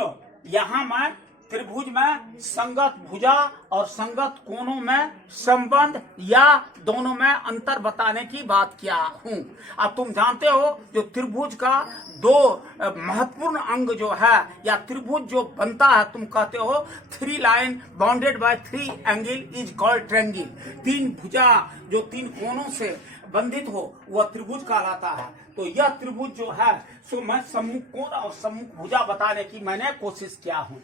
लो, यहाँ मैं त्रिभुज में संगत भुजा और संगत कोणों में संबंध या दोनों में अंतर बताने की बात किया हूं। अब तुम जानते हो जो त्रिभुज का दो महत्वपूर्ण अंग जो है या त्रिभुज जो बनता है, तुम कहते हो 3 line bounded by 3 angle is called triangle. 3 भुजा जो 3 कोणों से बंधित हो वह त्रिभुज कहलाता है। तो यह त्रिभुज जो है सो मैं सम्मुख कोण और सम्मुख भुजा बताने की मैंने कोशिश किया हूं।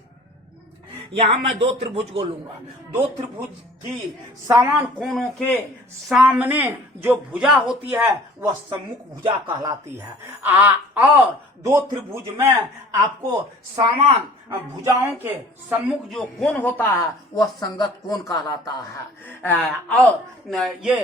यहां मैं 2 त्रिभुज को लूंगा। 2 त्रिभुज की समान कोणों के सामने जो भुजा होती है वह सम्मुख भुजा कहलाती है। और 2 त्रिभुज में आपको समान भुजाओं के सम्मुख जो कोण होता है वह संगत कोण कहलाता है। और ये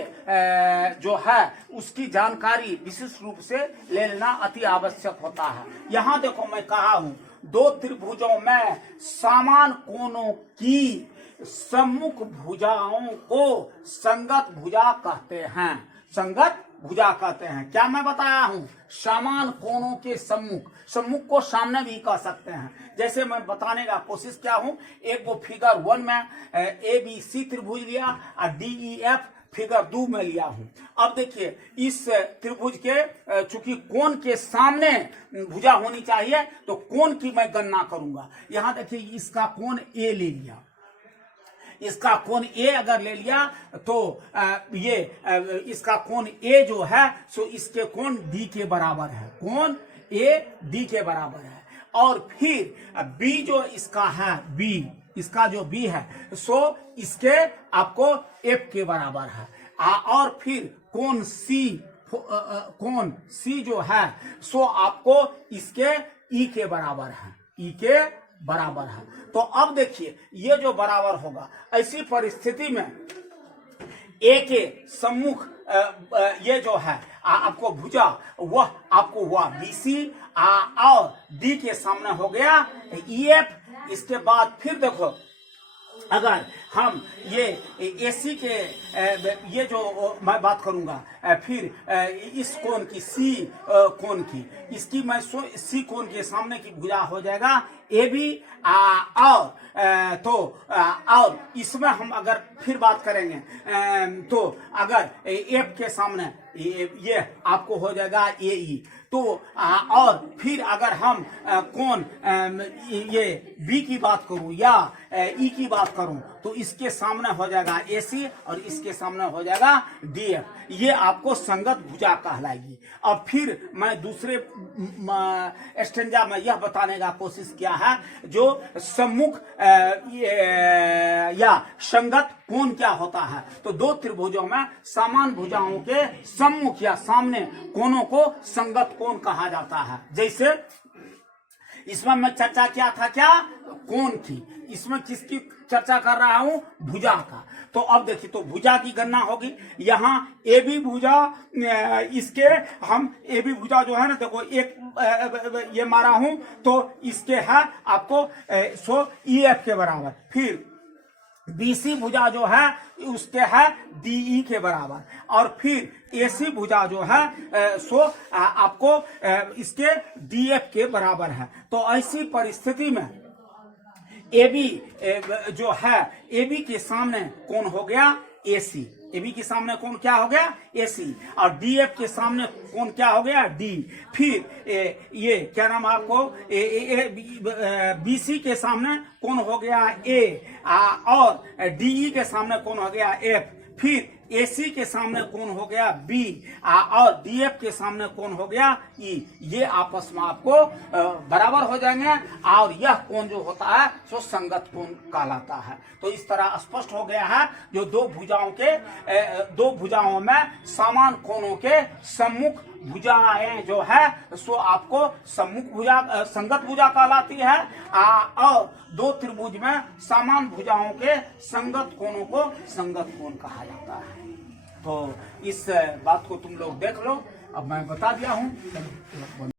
जो है उसकी जानकारी विशेष रूप से ले लेना अति आवश्यक होता है। यहाँ देखो मैं कहा हूं 2 त्रिभुजों में समान कोणों की सम्मुख भुजाओं को संगत भुजा कहते हैं। संगत भुजा कहते हैं। क्या मैं बताया हूं? समान कोणों के सम्मुख, सम्मुख को सामने भी कह सकते हैं। जैसे मैं बताने का कोशिश किया हूं, एक वो फिगर 1 में ABC त्रिभुज लिया और DEF फिगर 2 में लिया हूं। अब देखिए इस त्रिभुज के चूंकि कोण के सामने भुजा होनी चाहिए तो कोण की मैं गणना करूंगा। यहां देखिए इसका कोण A ले लिया, इसका कोण A अगर ले लिया तो ये इसका कोण A जो है सो इसके कोण D के बराबर है। कोण A D के बराबर है। और फिर B जो इसका है, B इसका जो B है सो इसके आपको F के बराबर है। और फिर कोण C जो है सो आपको इसके E के बराबर है, E के बराबर है। तो अब देखिए ये जो बराबर होगा, ऐसी परिस्थिति में A के सम्मुख ये जो है आपको भुजा वह आपको हुआ BC और D के सामने हो गया EF। इसके बाद फिर देखो अगर हम ये AC के ये जो मैं बात करूंगा फिर इस कोण की C कोण की, इसकी मैं C कोण के सामने की भुजा हो जाएगा AB। और इसमें हम अगर फिर बात करेंगे तो अगर F के सामने ये आपको हो जाएगा AE। तो और फिर अगर हम कोण ये B की बात करूं या E की बात करूं तो इसके सामने हो जाएगा AC और इसके सामने हो जाएगा DF। ये आपको संगत भुजा कहलाएगी। अब फिर मैं दूसरे स्टेंजा में यह बताने का कोशिश किया है जो सम्मुख या संगत कोण क्या होता है। तो 2 त्रिभुजों में समान भुजाओं के सम्मुख या सामने कोणों को संगत कोण कहा जाता है। जैसे इसमें मैं चर्चा किया था क्या, कोण की। इसमें किसकी चर्चा कर रहा हूं? भुजा का। तो अब देखिए तो भुजा की गणना होगी। यहाँ AB भुजा, इसके हम AB भुजा जो है ना देखो एक ये मारा हूं तो इसके है आपको सो EF के बराबर। फिर BC भुजा जो है उसके है DE के बराबर। और फिर AC भुजा जो है सो आपको इसके DF के बराबर है। तो ऐसी परिस्थिति में AB जो है AB के सामने कौन हो गया? AC। AB के सामने कौन क्या हो गया? AC। और DF के सामने कौन क्या हो गया? D। फिर ये क्या नाम आपको BC के सामने कौन हो गया? A। और DE के सामने कौन हो गया? F। फिर AC के सामने कौन हो गया? B। और DF के सामने कौन हो गया? E। ये आपस में आपको बराबर हो जाएंगे और यह कोण जो होता है सो संगत कोण कहलाता है। तो इस तरह स्पष्ट हो गया है जो 2 भुजाओं में समान कोणों के सम्मुख भुजाएं जो है सो आपको सम्मुख भुजा संगत भुजा कहलाती है। और 2 त्रिभुज में समान भुजाओं के संगत कोणों को संगत कोण कहा जाता है। तो इस बात को तुम लोग देख लो। अब मैं बता दिया हूं।